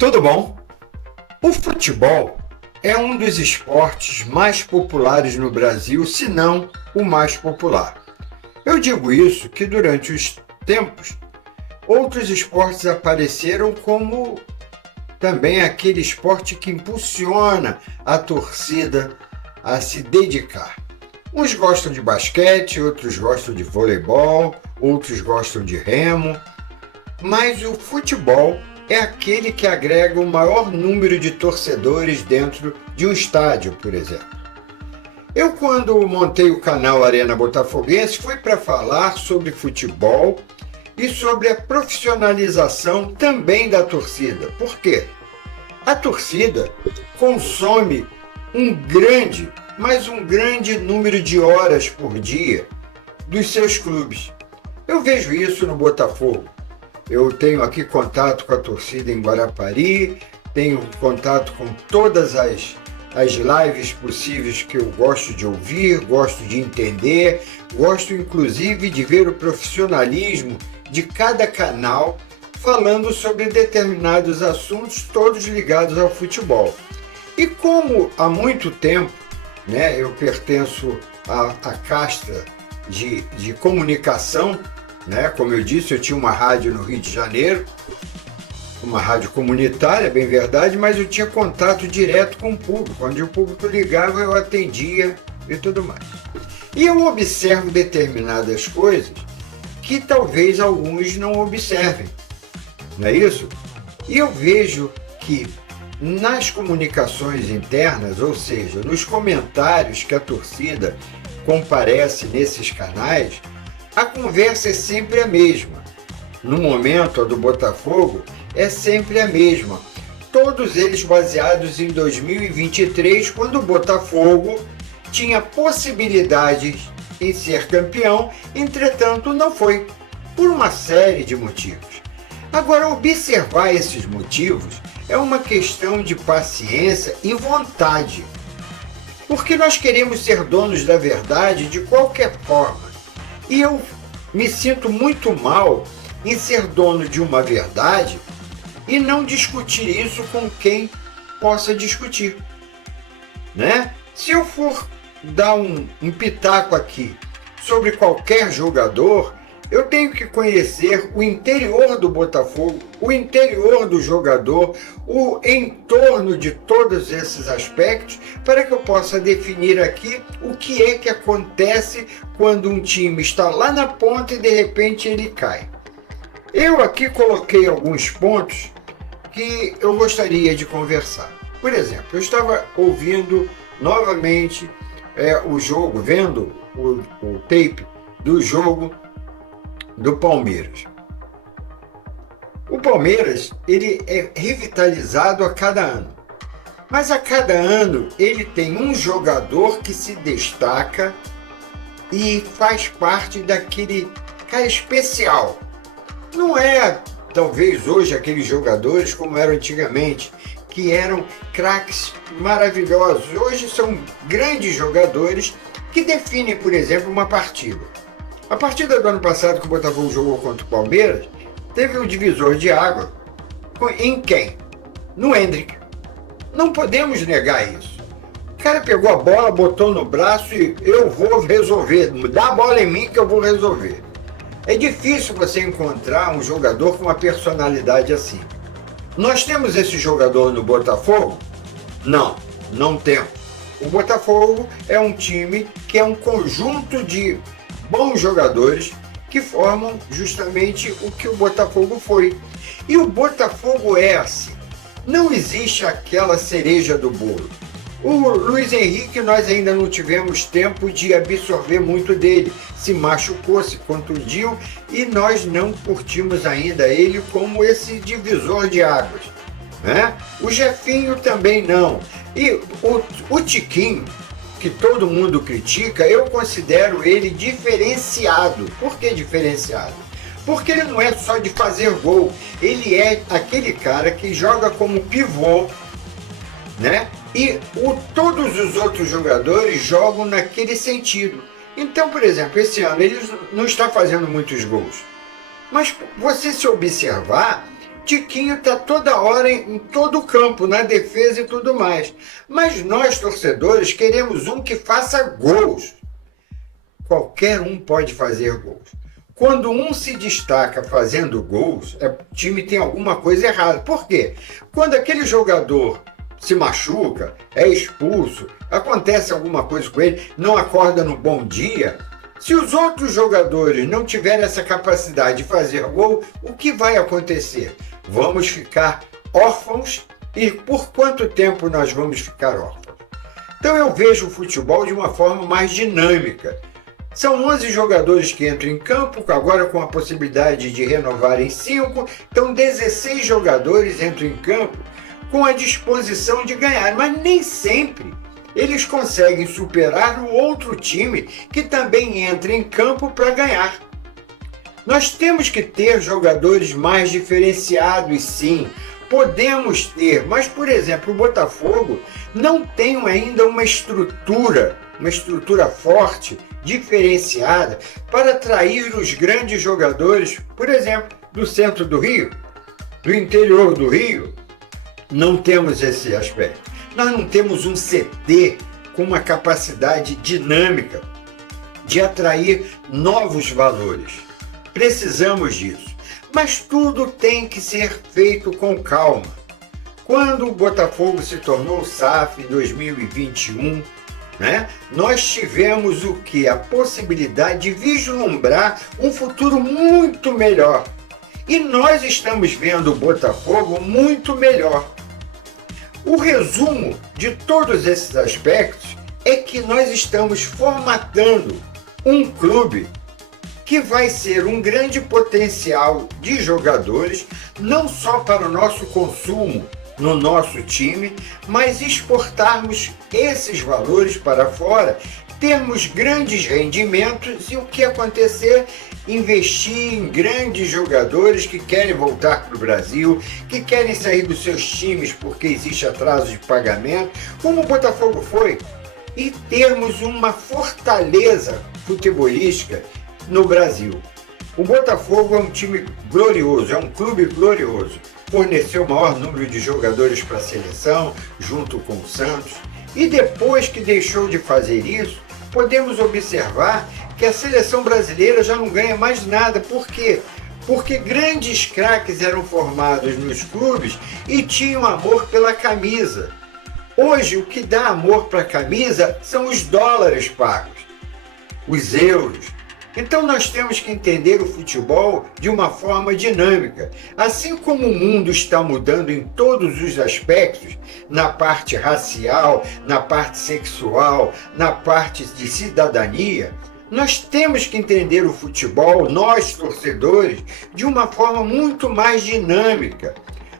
Tudo bom? O futebol é um dos esportes mais populares no Brasil, se não o mais popular. Eu digo isso que durante os tempos, outros esportes apareceram como também aquele esporte que impulsiona a torcida a se dedicar. Uns gostam de basquete, outros gostam de voleibol, outros gostam de remo, mas o futebol é aquele que agrega o maior número de torcedores dentro de um estádio, por exemplo. Eu, quando montei o canal Arena Botafoguense, foi para falar sobre futebol e sobre a profissionalização também da torcida. Por quê? A torcida consome um grande número de horas por dia dos seus clubes. Eu vejo isso no Botafogo. Eu tenho aqui contato com a torcida em Guarapari, tenho contato com todas as lives possíveis que eu gosto de ouvir, gosto de entender, gosto inclusive de ver o profissionalismo de cada canal falando sobre determinados assuntos, todos ligados ao futebol. E como há muito tempo, eu pertenço à casta de comunicação, como eu disse, eu tinha uma rádio no Rio de Janeiro, uma rádio comunitária, bem verdade, mas eu tinha contato direto com o público. Quando o público ligava, eu atendia e tudo mais. E eu observo determinadas coisas que talvez alguns não observem, não é isso? E eu vejo que nas comunicações internas, ou seja, nos comentários que a torcida comparece nesses canais, a conversa é sempre a mesma. No momento, a do Botafogo é sempre a mesma. Todos eles baseados em 2023, quando o Botafogo tinha possibilidades em ser campeão, entretanto não foi, por uma série de motivos. Agora, observar esses motivos é uma questão de paciência e vontade, porque nós queremos ser donos da verdade de qualquer forma. E eu me sinto muito mal em ser dono de uma verdade e não discutir isso com quem possa discutir, Se eu for dar um pitaco aqui sobre qualquer jogador, eu tenho que conhecer o interior do Botafogo, o interior do jogador, o entorno de todos esses aspectos, para que eu possa definir aqui o que é que acontece quando um time está lá na ponta e de repente ele cai. Eu aqui coloquei alguns pontos que eu gostaria de conversar. Por exemplo, eu estava ouvindo novamente o jogo, vendo o tape do jogo do Palmeiras. O Palmeiras, ele é revitalizado a cada ano. Mas a cada ano ele tem um jogador que se destaca e faz parte daquele cara especial. Não é, talvez hoje, aqueles jogadores como eram antigamente, que eram craques maravilhosos. Hoje são grandes jogadores que definem, por exemplo, uma partida. A partida do ano passado que o Botafogo jogou contra o Palmeiras, teve um divisor de água. Em quem? No Endrick. Não podemos negar isso. O cara pegou a bola, botou no braço e eu vou resolver. Dá a bola em mim que eu vou resolver. É difícil você encontrar um jogador com uma personalidade assim. Nós temos esse jogador no Botafogo? Não, não temos. O Botafogo é um time que é um conjunto de bons jogadores que formam justamente o que o Botafogo foi. E o Botafogo é assim. Não existe aquela cereja do bolo. O Luiz Henrique, nós ainda não tivemos tempo de absorver muito dele. Se machucou, se contundiu e nós não curtimos ainda ele como esse divisor de águas, O Jefinho também não. E o Tiquinho, que todo mundo critica, eu considero ele diferenciado. Por que diferenciado? Porque ele não é só de fazer gol, ele é aquele cara que joga como pivô, E todos os outros jogadores jogam naquele sentido. Então, por exemplo, esse ano ele não está fazendo muitos gols. Mas você se observar, Tiquinho está toda hora em todo o campo, na defesa e tudo mais. Mas nós, torcedores, queremos um que faça gols. Qualquer um pode fazer gols. Quando um se destaca fazendo gols, o time tem alguma coisa errada. Por quê? Quando aquele jogador se machuca, é expulso, acontece alguma coisa com ele, não acorda no bom dia, se os outros jogadores não tiverem essa capacidade de fazer gol, o que vai acontecer? Vamos ficar órfãos. E por quanto tempo nós vamos ficar órfãos? Então eu vejo o futebol de uma forma mais dinâmica. São 11 jogadores que entram em campo, agora com a possibilidade de renovar em 5. Então 16 jogadores entram em campo com a disposição de ganhar, mas nem sempre eles conseguem superar o outro time que também entra em campo para ganhar. Nós temos que ter jogadores mais diferenciados, sim. Podemos ter, mas, por exemplo, o Botafogo não tem ainda uma estrutura forte, diferenciada, para atrair os grandes jogadores, por exemplo, do centro do Rio, do interior do Rio. Não temos esse aspecto. Nós não temos um CT com uma capacidade dinâmica de atrair novos valores. Precisamos disso. Mas tudo tem que ser feito com calma. Quando o Botafogo se tornou SAF em 2021, nós tivemos o quê? A possibilidade de vislumbrar um futuro muito melhor. E nós estamos vendo o Botafogo muito melhor. O resumo de todos esses aspectos é que nós estamos formatando um clube que vai ser um grande potencial de jogadores, não só para o nosso consumo no nosso time, mas exportarmos esses valores para fora, termos grandes rendimentos e o que acontecer? Investir em grandes jogadores que querem voltar para o Brasil, que querem sair dos seus times porque existe atraso de pagamento, como o Botafogo foi, e termos uma fortaleza futebolística no Brasil. O Botafogo é um time glorioso, é um clube glorioso. Forneceu o maior número de jogadores para a seleção, junto com o Santos. E depois que deixou de fazer isso, podemos observar que a seleção brasileira já não ganha mais nada. Por quê? Porque grandes craques eram formados nos clubes e tinham amor pela camisa. Hoje, o que dá amor para a camisa são os dólares pagos, os euros. Então nós temos que entender o futebol de uma forma dinâmica. Assim como o mundo está mudando em todos os aspectos, na parte racial, na parte sexual, na parte de cidadania, nós temos que entender o futebol, nós torcedores, de uma forma muito mais dinâmica.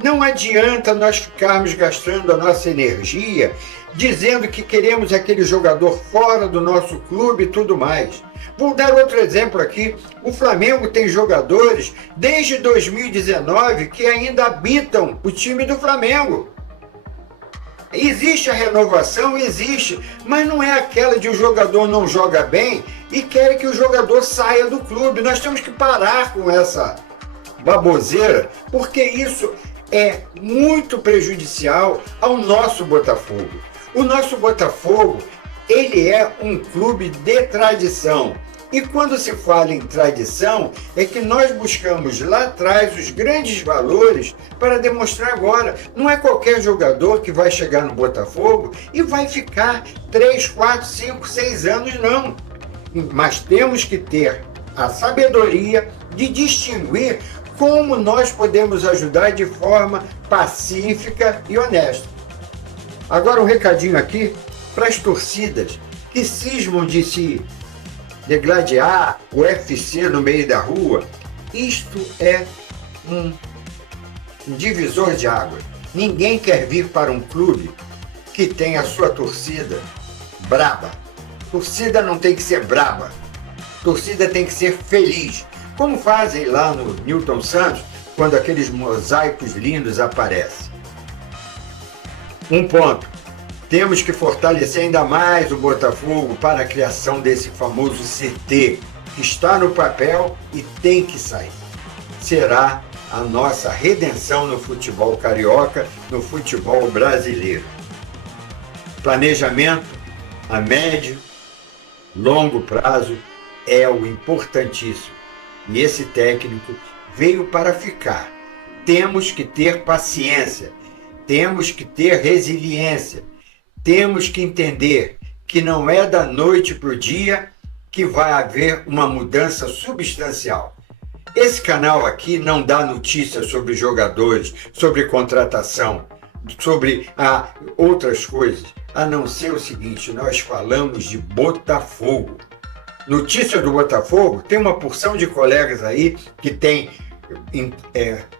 Não adianta nós ficarmos gastando a nossa energia dizendo que queremos aquele jogador fora do nosso clube e tudo mais. Vou dar outro exemplo aqui. O Flamengo tem jogadores desde 2019 que ainda habitam o time do Flamengo. Existe a renovação? Existe, mas não é aquela de o jogador não joga bem e quer que o jogador saia do clube. Nós temos que parar com essa baboseira, porque isso é muito prejudicial ao nosso Botafogo. O nosso Botafogo, ele é um clube de tradição. E quando se fala em tradição, é que nós buscamos lá atrás os grandes valores para demonstrar agora. Não é qualquer jogador que vai chegar no Botafogo e vai ficar 3, 4, 5, 6 anos, não. Mas temos que ter a sabedoria de distinguir como nós podemos ajudar de forma pacífica e honesta. Agora um recadinho aqui para as torcidas que cismam de se degladiar o UFC no meio da rua. Isto é um divisor de águas. Ninguém quer vir para um clube que tem a sua torcida braba. Torcida não tem que ser braba. Torcida tem que ser feliz. Como fazem lá no Newton Santos, quando aqueles mosaicos lindos aparecem. Um ponto. Temos que fortalecer ainda mais o Botafogo para a criação desse famoso CT, que está no papel e tem que sair. Será a nossa redenção no futebol carioca, no futebol brasileiro. Planejamento a médio, longo prazo é o importantíssimo. E esse técnico veio para ficar. Temos que ter paciência, temos que ter resiliência, temos que entender que não é da noite para o dia que vai haver uma mudança substancial. Esse canal aqui não dá notícias sobre jogadores, sobre contratação, sobre outras coisas, a não ser o seguinte: nós falamos de Botafogo. Notícia do Botafogo, tem uma porção de colegas aí que tem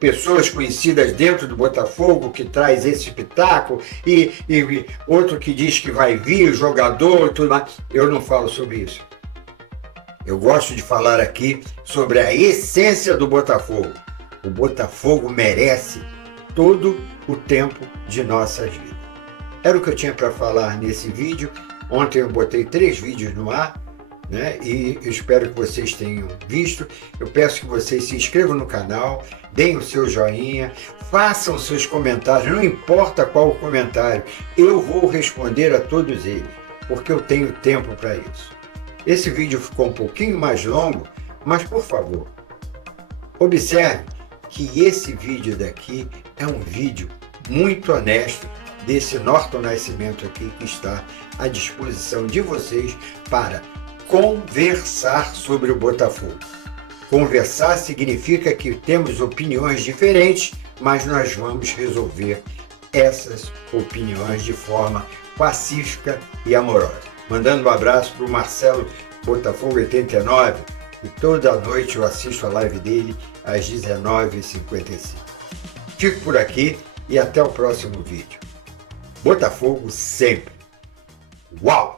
pessoas conhecidas dentro do Botafogo que traz esse pitaco e outro que diz que vai vir jogador e tudo mais. Eu não falo sobre isso. Eu gosto de falar aqui sobre a essência do Botafogo. O Botafogo merece todo o tempo de nossas vidas. Era o que eu tinha para falar nesse vídeo. Ontem eu botei 3 vídeos no ar, né? E eu espero que vocês tenham visto. Eu peço que vocês se inscrevam no canal, deem o seu joinha, façam seus comentários, não importa qual o comentário, eu vou responder a todos eles, porque eu tenho tempo para isso. Esse vídeo ficou um pouquinho mais longo, mas por favor, observe que esse vídeo daqui é um vídeo muito honesto desse Norton Nascimento aqui que está à disposição de vocês para conversar sobre o Botafogo. Conversar significa que temos opiniões diferentes, mas nós vamos resolver essas opiniões de forma pacífica e amorosa. Mandando um abraço para o Marcelo Botafogo 89, e toda noite eu assisto a live dele às 19h55. Fico por aqui e até o próximo vídeo. Botafogo sempre. Uau!